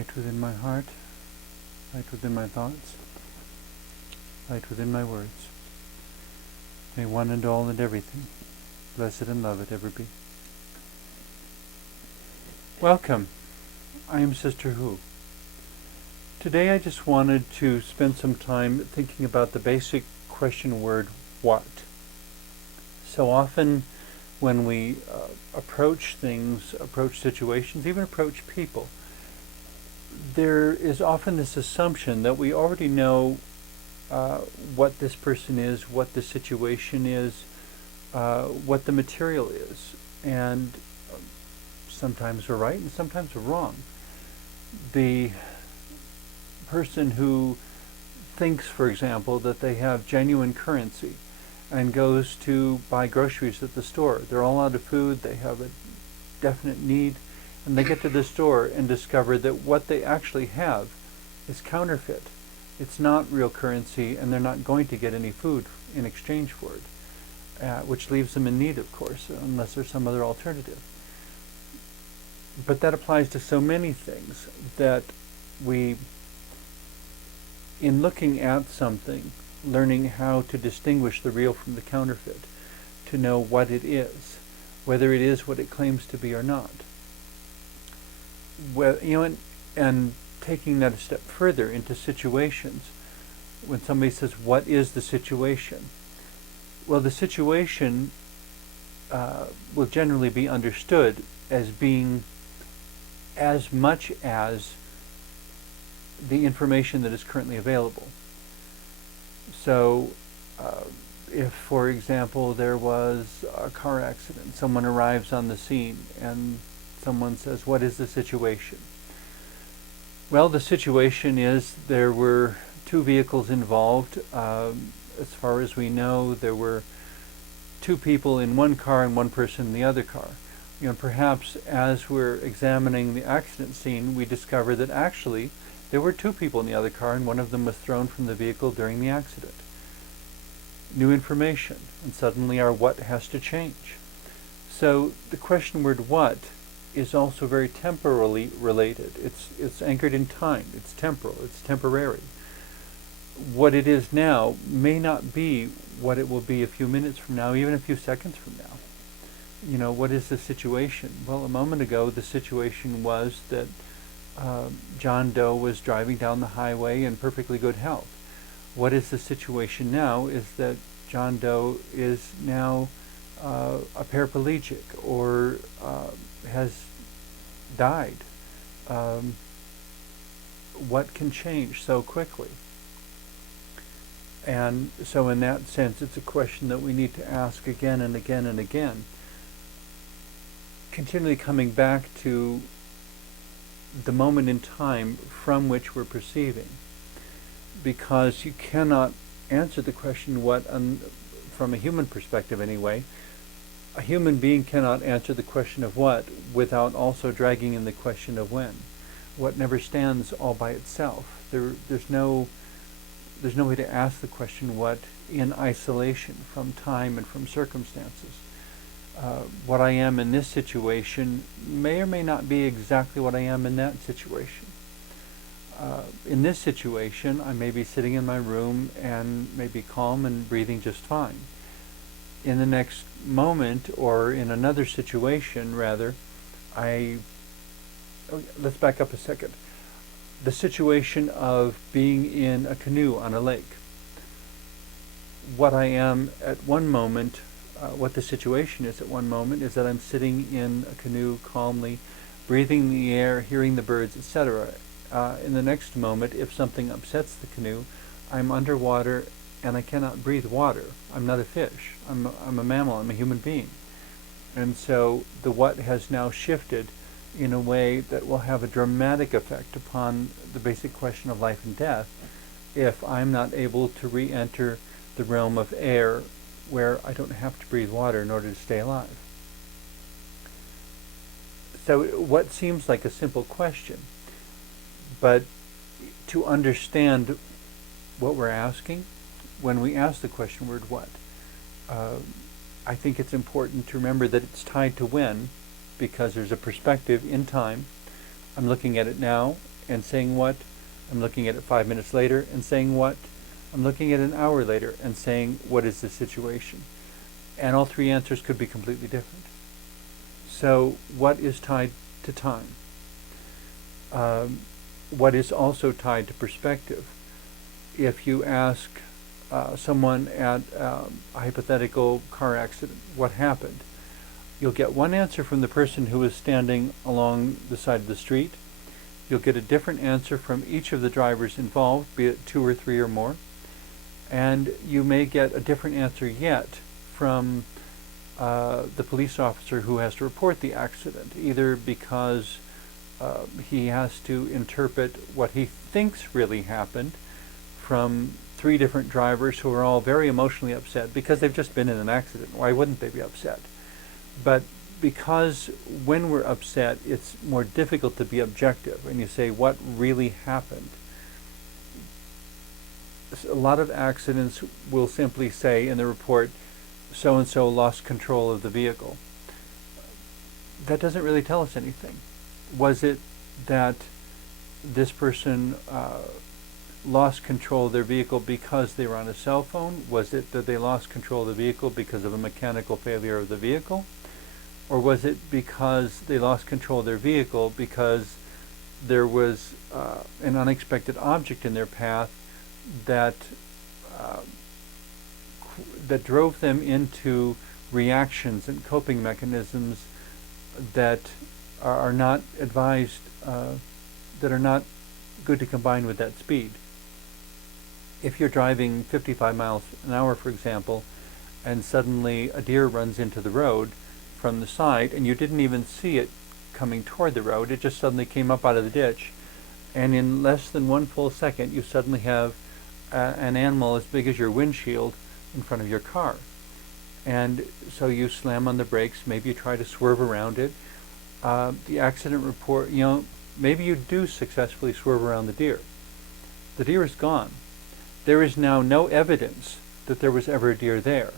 Light within my heart, light within my thoughts, light within my words. May one and all and everything, blessed and loved, ever be. Welcome. I am Sister Who. Today I just wanted to spend some time thinking about the basic question word, what? So often when we approach things, approach situations, even approach people, there is often this assumption that we already know what this person is, what the situation is, what the material is. And sometimes we're right and sometimes we're wrong. The person who thinks, for example, that they have genuine currency and goes to buy groceries at the store. They're all out of food, they have a definite need, and they get to the store and discover that what they actually have is counterfeit. It's not real currency, and they're not going to get any food in exchange for it, which leaves them in need, of course, unless there's some other alternative. But that applies to so many things that we, in looking at something, learning how to distinguish the real from the counterfeit, to know what it is, whether it is what it claims to be or not. Well, and taking that a step further into situations, when somebody says, what is the situation? Well, the situation will generally be understood as being as much as the information that is currently available. So if, for example, there was a car accident, someone arrives on the scene and someone says, what is the situation? Well, the situation is there were two vehicles involved. As far as we know, there were two people in one car and one person in the other car. Perhaps as we're examining the accident scene, we discover that actually there were two people in the other car and one of them was thrown from the vehicle during the accident. New information, and suddenly our what has to change. So the question word what is also very temporally related. It's anchored in time. It's temporal. It's temporary. What it is now may not be what it will be a few minutes from now, even a few seconds from now. What is the situation? Well, a moment ago, the situation was that John Doe was driving down the highway in perfectly good health. What is the situation now is that John Doe is now a paraplegic or has died. What can change so quickly? And so in that sense, it's a question that we need to ask again and again and again, continually coming back to the moment in time from which we're perceiving. Because you cannot answer the question what, from a human perspective anyway, a human being cannot answer the question of what without also dragging in the question of when. What never stands all by itself. There's no way to ask the question what in isolation from time and from circumstances. What I am in this situation may or may not be exactly what I am in that situation. In this situation, I may be sitting in my room and may be calm and breathing just fine. In the next moment, or in another situation, rather, let's back up a second. The situation of being in a canoe on a lake. What I am at one moment, what the situation is at one moment, is that I'm sitting in a canoe calmly, breathing the air, hearing the birds, etc. In the next moment, if something upsets the canoe, I'm underwater and I cannot breathe water. I'm not a fish. I'm a mammal. I'm a human being. And so the what has now shifted in a way that will have a dramatic effect upon the basic question of life and death if I'm not able to re-enter the realm of air where I don't have to breathe water in order to stay alive. So what seems like a simple question, but to understand what we're asking, when we ask the question word what, I think it's important to remember that it's tied to when, because there's a perspective in time. I'm looking at it now, and saying what? I'm looking at it 5 minutes later and saying what? I'm looking at it an hour later and saying, what is the situation? And all three answers could be completely different. So what is tied to time? What is also tied to perspective? If you ask someone at a hypothetical car accident, what happened? You'll get one answer from the person who is standing along the side of the street. You'll get a different answer from each of the drivers involved, be it 2 or 3 or more. And you may get a different answer yet from the police officer who has to report the accident, either because he has to interpret what he thinks really happened from 3 different drivers who are all very emotionally upset because they've just been in an accident. Why wouldn't they be upset? But because when we're upset, it's more difficult to be objective, and you say, what really happened? A lot of accidents will simply say in the report, so-and-so lost control of the vehicle. That doesn't really tell us anything. Was it that this person lost control of their vehicle because they were on a cell phone? Was it that they lost control of the vehicle because of a mechanical failure of the vehicle? Or was it because they lost control of their vehicle because there was an unexpected object in their path that that drove them into reactions and coping mechanisms that are not advised, that are not good to combine with that speed? If you're driving 55 miles an hour, for example, and suddenly a deer runs into the road from the side, and you didn't even see it coming toward the road, it just suddenly came up out of the ditch, and in less than 1 full second you suddenly have an animal as big as your windshield in front of your car. And so you slam on the brakes, maybe you try to swerve around it. The accident report, maybe you do successfully swerve around the deer. The deer is gone. There is now no evidence that there was ever a deer there.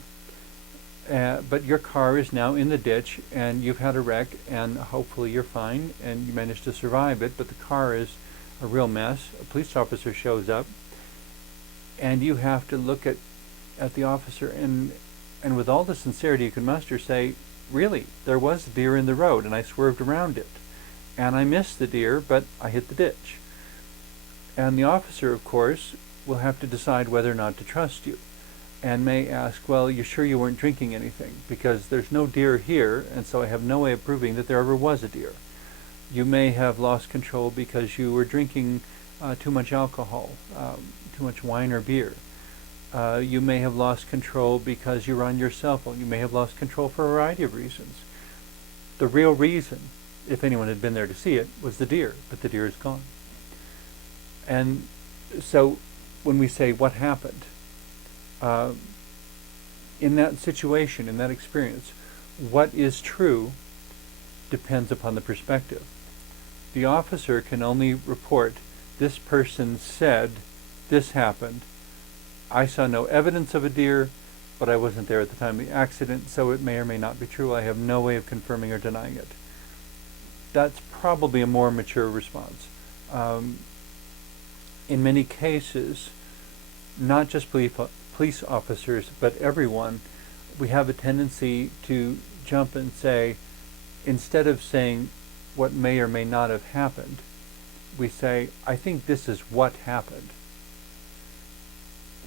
But your car is now in the ditch, and you've had a wreck, and hopefully you're fine, and you managed to survive it, but the car is a real mess. A police officer shows up, and you have to look at the officer and with all the sincerity you can muster say, really, there was a deer in the road, and I swerved around it. And I missed the deer, but I hit the ditch. And the officer, of course, will have to decide whether or not to trust you, and may ask, well, you sure you weren't drinking anything? Because there's no deer here, and so I have no way of proving that there ever was a deer. You may have lost control because you were drinking too much alcohol, too much wine or beer. You may have lost control because you were on your cell phone. You may have lost control for a variety of reasons. The real reason, if anyone had been there to see it, was the deer, but the deer is gone. And so when we say what happened, in that situation, in that experience, what is true depends upon the perspective. The officer can only report, this person said this happened. I saw no evidence of a deer, but I wasn't there at the time of the accident, so it may or may not be true. I have no way of confirming or denying it. That's probably a more mature response. In many cases, not just police officers, but everyone, we have a tendency to jump and say, instead of saying what may or may not have happened, we say, I think this is what happened.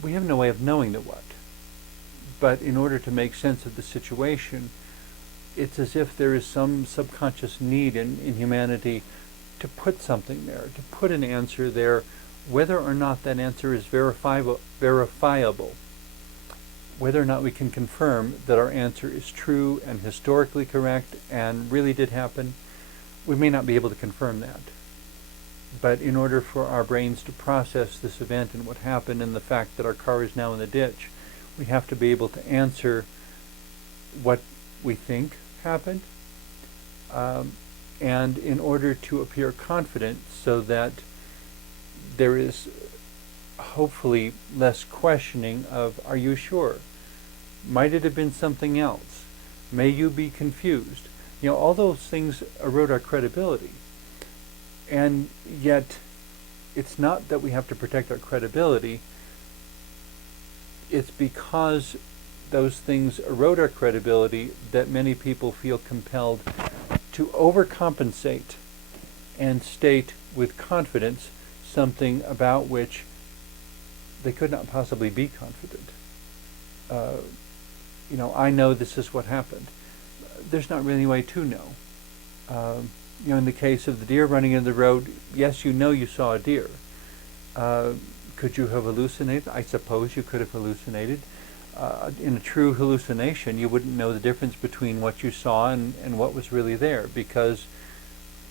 We have no way of knowing the what. But in order to make sense of the situation, it's as if there is some subconscious need in humanity to put something there, to put an answer there, whether or not that answer is verifiable, whether or not we can confirm that our answer is true and historically correct and really did happen, we may not be able to confirm that. But in order for our brains to process this event and what happened and the fact that our car is now in the ditch, we have to be able to answer what we think happened, and in order to appear confident so that there is hopefully less questioning of, are you sure? Might it have been something else? May you be confused? All those things erode our credibility. And yet, it's not that we have to protect our credibility. It's because those things erode our credibility that many people feel compelled to overcompensate and state with confidence something about which they could not possibly be confident. I know this is what happened. There's not really any way to know. In the case of the deer running in the road, yes, you saw a deer. Could you have hallucinated? I suppose you could have hallucinated. In a true hallucination, you wouldn't know the difference between what you saw and what was really there, because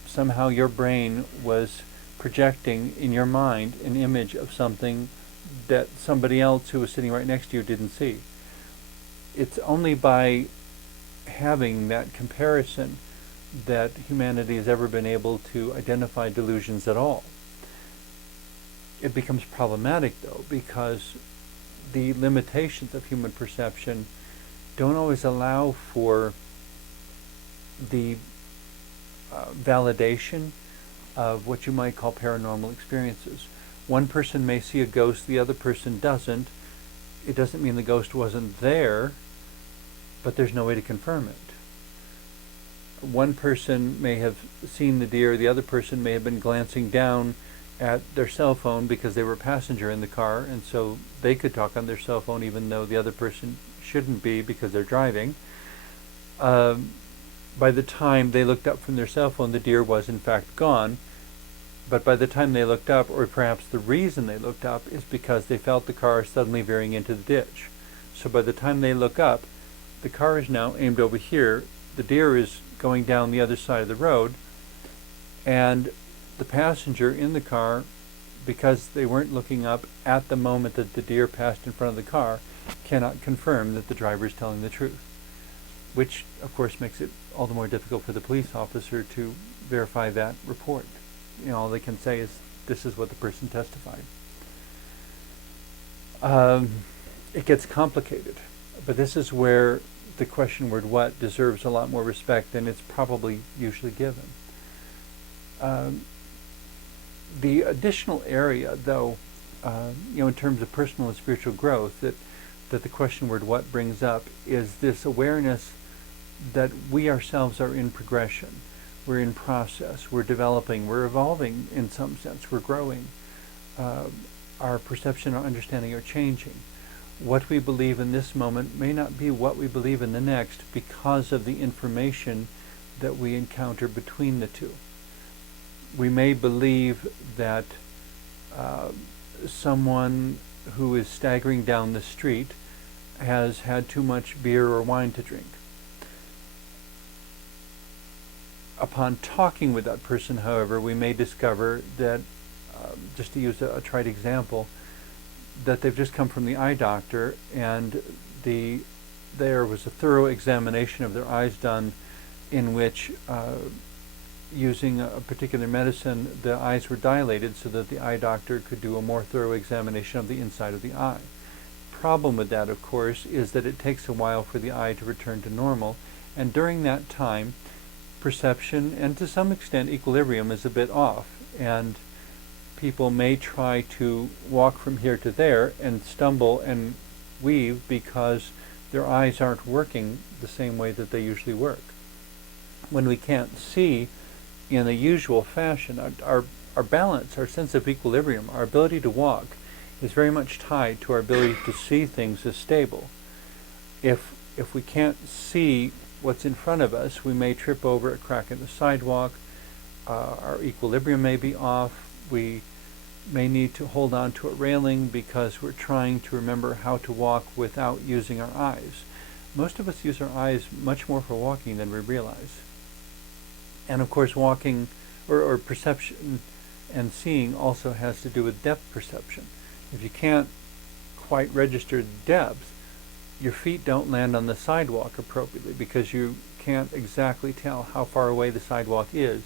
somehow your brain was projecting in your mind an image of something that somebody else who was sitting right next to you didn't see. It's only by having that comparison that humanity has ever been able to identify delusions at all. It becomes problematic, though, because the limitations of human perception don't always allow for the validation of what you might call paranormal experiences. One person may see a ghost, the other person doesn't. It doesn't mean the ghost wasn't there, but there's no way to confirm it. One person may have seen the deer, the other person may have been glancing down at their cell phone because they were a passenger in the car, and so they could talk on their cell phone even though the other person shouldn't be because they're driving. By the time they looked up from their cell phone, the deer was in fact gone. But by the time they looked up, or perhaps the reason they looked up, is because they felt the car suddenly veering into the ditch. So by the time they look up, the car is now aimed over here, the deer is going down the other side of the road, and the passenger in the car, because they weren't looking up at the moment that the deer passed in front of the car, cannot confirm that the driver is telling the truth, which of course makes it all the more difficult for the police officer to verify that report. All they can say is, this is what the person testified. It gets complicated, but this is where the question word "what" deserves a lot more respect than it's probably usually given. The additional area, though, in terms of personal and spiritual growth, that the question word "what" brings up is this awareness that we ourselves are in progression. We're in process, we're developing, we're evolving in some sense, we're growing. Our perception, our understanding are changing. What we believe in this moment may not be what we believe in the next because of the information that we encounter between the two. We may believe that someone who is staggering down the street has had too much beer or wine to drink. Upon talking with that person, however, we may discover that, just to use a trite example, that they've just come from the eye doctor and there was a thorough examination of their eyes done in which, using a particular medicine, the eyes were dilated so that the eye doctor could do a more thorough examination of the inside of the eye. Problem with that, of course, is that it takes a while for the eye to return to normal, and during that time, perception and to some extent equilibrium is a bit off, and people may try to walk from here to there and stumble and weave because their eyes aren't working the same way that they usually work. When we can't see in the usual fashion, our balance, our sense of equilibrium, our ability to walk is very much tied to our ability to see things as stable. If we can't see what's in front of us, we may trip over a crack in the sidewalk, our equilibrium may be off, we may need to hold on to a railing because we're trying to remember how to walk without using our eyes. Most of us use our eyes much more for walking than we realize. And of course walking or perception and seeing also has to do with depth perception. If you can't quite register depth, your feet don't land on the sidewalk appropriately because you can't exactly tell how far away the sidewalk is.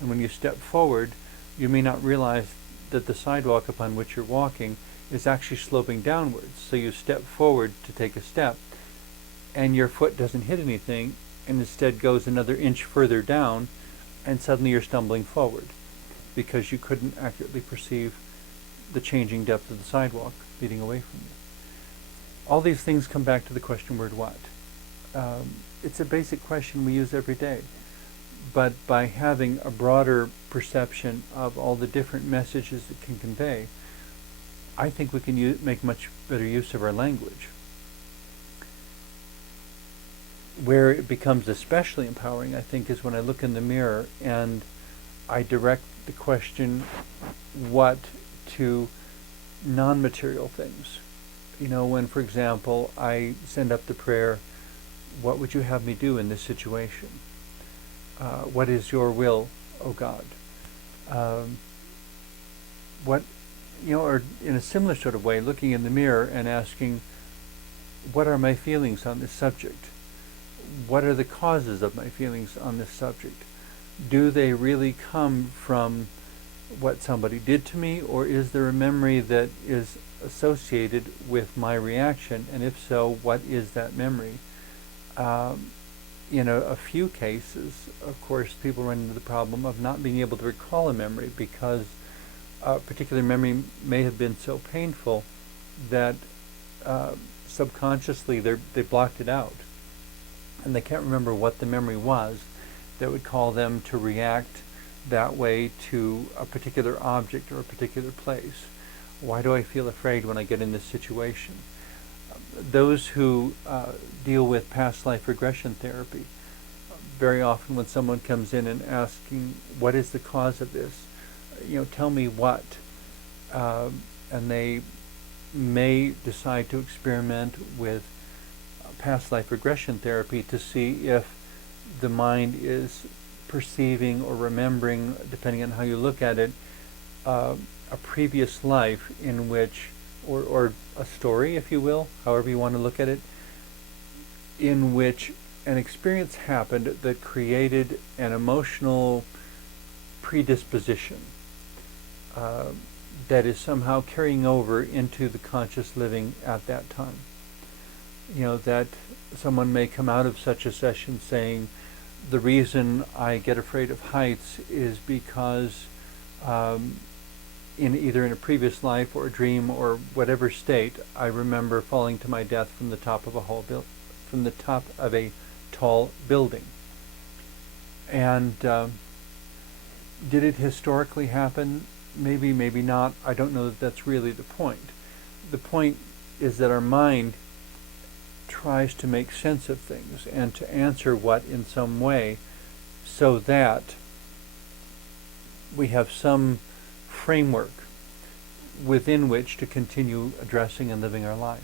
And when you step forward, you may not realize that the sidewalk upon which you're walking is actually sloping downwards. So you step forward to take a step, and your foot doesn't hit anything, and instead goes another inch further down, and suddenly you're stumbling forward. because you couldn't accurately perceive the changing depth of the sidewalk leading away from you. All these things come back to the question word what. It's a basic question we use every day, but by having a broader perception of all the different messages it can convey, I think we can make much better use of our language. Where it becomes especially empowering, I think, is when I look in the mirror and I direct the question what to non-material things. When, for example, I send up the prayer, what would you have me do in this situation? What is your will, O God? Or in a similar sort of way, looking in the mirror and asking, what are my feelings on this subject? What are the causes of my feelings on this subject? Do they really come from what somebody did to me, or is there a memory that is associated with my reaction? And if so, what is that memory? In a few cases, of course, people run into the problem of not being able to recall a memory because a particular memory may have been so painful that subconsciously they blocked it out. And they can't remember what the memory was that would call them to react that way to a particular object or a particular place. Why do I feel afraid when I get in this situation? Those who deal with past life regression therapy, very often when someone comes in and asking, what is the cause of this? Tell me what. And they may decide to experiment with past life regression therapy to see if the mind is perceiving or remembering, depending on how you look at it, a previous life in which, or a story, if you will, however you want to look at it, in which an experience happened that created an emotional predisposition that is somehow carrying over into the conscious living at that time. That someone may come out of such a session saying, the reason I get afraid of heights is because either in a previous life or a dream or whatever state, I remember falling to my death from the top of a tall building. And did it historically happen? Maybe, maybe not. I don't know that that's really the point. The point is that our mind tries to make sense of things and to answer what in some way, so that we have some framework within which to continue addressing and living our life.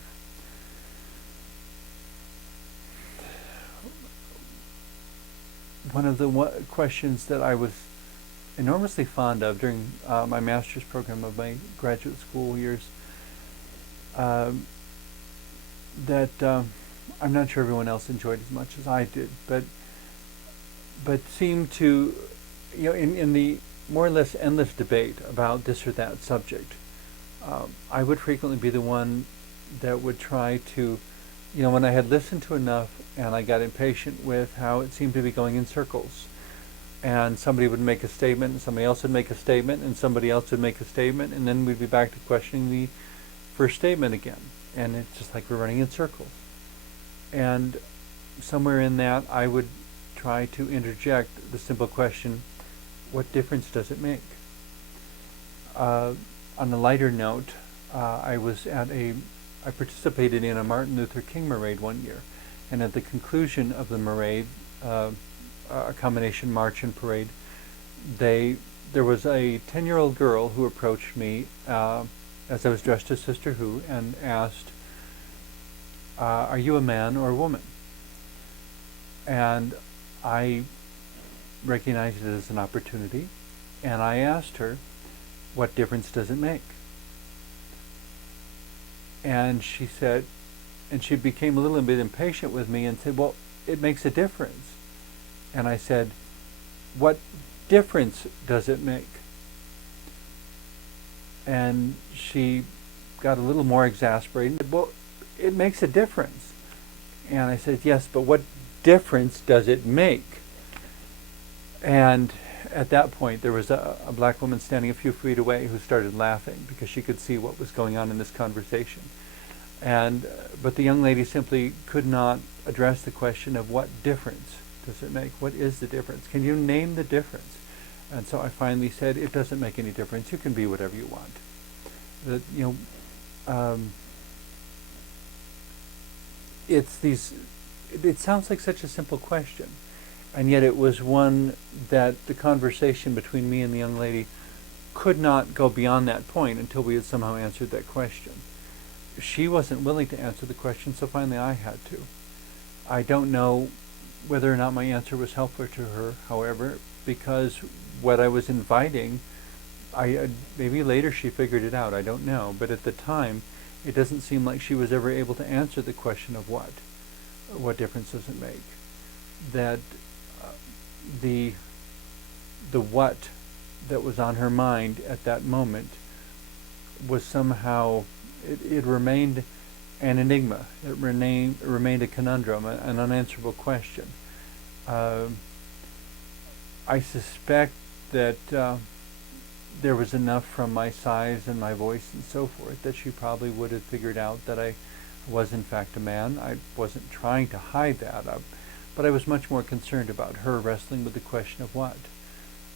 One of the questions that I was enormously fond of during my master's program of my graduate school years, that I'm not sure everyone else enjoyed as much as I did, but seemed to, in the more or less endless debate about this or that subject, I would frequently be the one that would try to, when I had listened to enough and I got impatient with how it seemed to be going in circles, and somebody would make a statement, and somebody else would make a statement, and somebody else would make a statement, and then we'd be back to questioning the first statement again. And it's just like we're running in circles. And somewhere in that, I would try to interject the simple question, what difference does it make? On a lighter note, I participated in a Martin Luther King parade one year. And at the conclusion of the parade, a combination march and parade, there was a 10-year-old girl who approached me as I was dressed as Sister Who and asked, are you a man or a woman? And I recognized it as an opportunity, and I asked her, what difference does it make? And she said, and she became a little bit impatient with me and said, well, it makes a difference. And I said, what difference does it make? And she got a little more exasperated. Well, it makes a difference. And I said, yes, but what difference does it make? And at that point, there was a black woman standing a few feet away who started laughing because she could see what was going on in this conversation. But the young lady simply could not address the question of what difference does it make? What is the difference? Can you name the difference? And so I finally said, it doesn't make any difference. You can be whatever you want. It sounds like such a simple question. And yet it was one that the conversation between me and the young lady could not go beyond that point until we had somehow answered that question. She wasn't willing to answer the question, so finally I had to. I don't know whether or not my answer was helpful to her, however, because what I was inviting, maybe later she figured it out, I don't know, but at the time it doesn't seem like she was ever able to answer the question of what difference does it make. That the what that was on her mind at that moment was somehow, it remained an enigma. It remained a conundrum, an unanswerable question. I suspect that there was enough from my size and my voice and so forth that she probably would have figured out that I was in fact a man. I wasn't trying to hide that, but I was much more concerned about her wrestling with the question of what.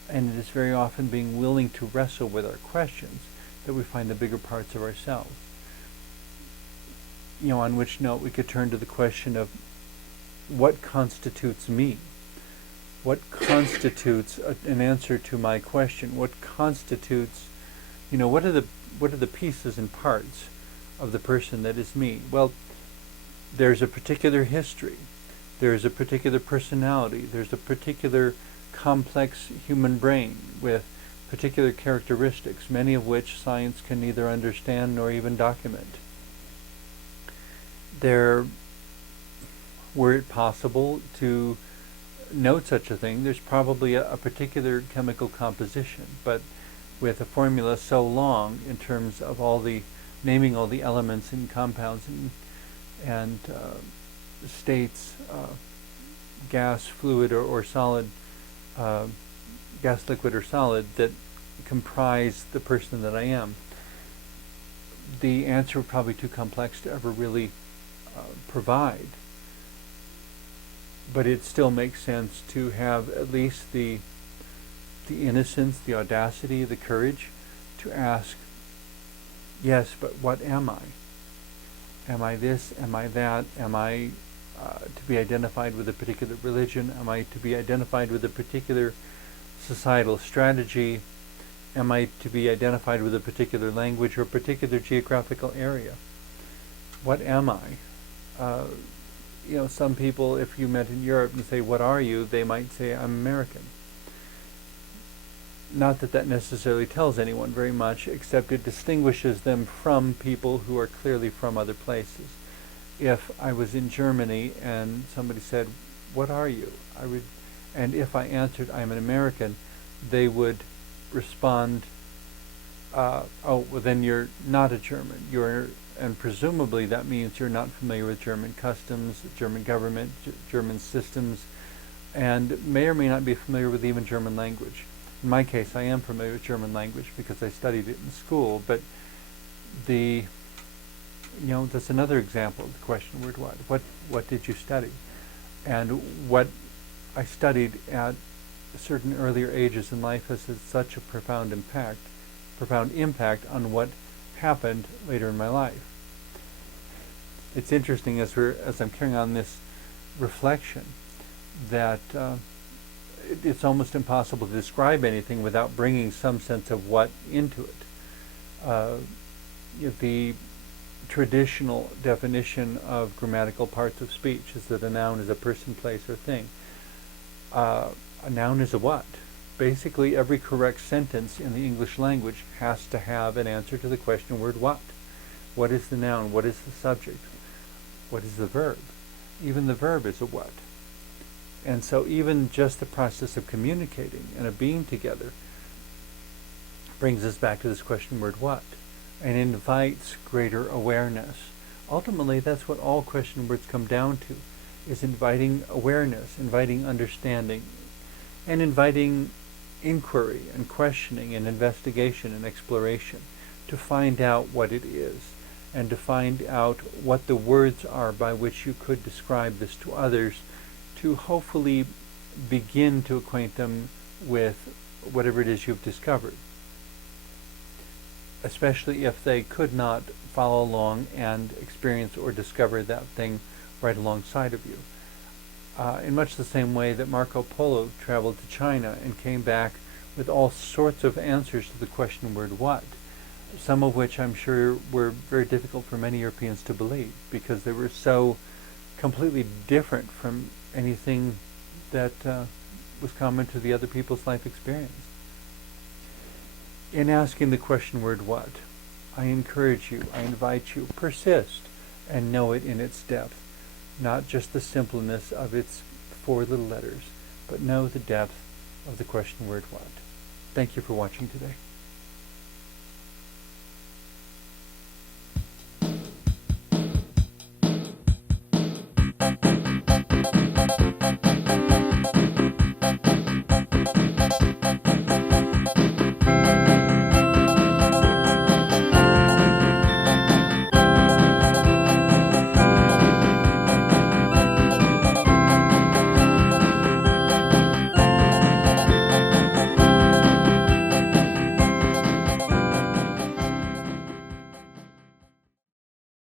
And it is very often being willing to wrestle with our questions that we find the bigger parts of ourselves. On which note we could turn to the question of what constitutes me? What constitutes an answer to my question? What constitutes, what are the pieces and parts of the person that is me? Well, there's a particular history. There's a particular personality. There's a particular complex human brain with particular characteristics, many of which science can neither understand nor even document. Were it possible to note such a thing, there's probably a particular chemical composition, but with a formula so long in terms of naming all the elements and compounds and states, gas, fluid, or solid, gas, liquid, or solid, that comprise the person that I am, the answer would probably be too complex to ever really provide. But it still makes sense to have at least the innocence, the audacity, the courage to ask, yes, but what am I? Am I this? Am I that? Am I to be identified with a particular religion? Am I to be identified with a particular societal strategy? Am I to be identified with a particular language or a particular geographical area? What am I? Some people, if you met in Europe and say, what are you? They might say, I'm American. Not that necessarily tells anyone very much, except it distinguishes them from people who are clearly from other places. If I was in Germany and somebody said, what are you? And if I answered, I'm an American, they would respond, oh, well then you're not a German. And presumably that means you're not familiar with German customs, German government, German systems, and may or may not be familiar with even German language. In my case, I am familiar with German language because I studied it in school, but that's another example of the question word what. What did you study? And what I studied at certain earlier ages in life has had such a profound impact on what happened later in my life. It's interesting as I'm carrying on this reflection that it's almost impossible to describe anything without bringing some sense of what into it. The traditional definition of grammatical parts of speech is that a noun is a person, place, or thing. A noun is a what? Basically, every correct sentence in the English language has to have an answer to the question word what. What is the noun? What is the subject? What is the verb? Even the verb is a what. And so even just the process of communicating and of being together brings us back to this question word what, and invites greater awareness. Ultimately, that's what all question words come down to, is inviting awareness, inviting understanding, and inviting inquiry and questioning and investigation and exploration to find out what it is and to find out what the words are by which you could describe this to others, to hopefully begin to acquaint them with whatever it is you've discovered, especially if they could not follow along and experience or discover that thing right alongside of you. In much the same way that Marco Polo traveled to China and came back with all sorts of answers to the question word what, some of which I'm sure were very difficult for many Europeans to believe because they were so completely different from anything that was common to the other people's life experience. In asking the question word what, I encourage you, I invite you, persist and know it in its depth, not just the simpleness of its 4 little letters, but know the depth of the question word what. Thank you for watching today.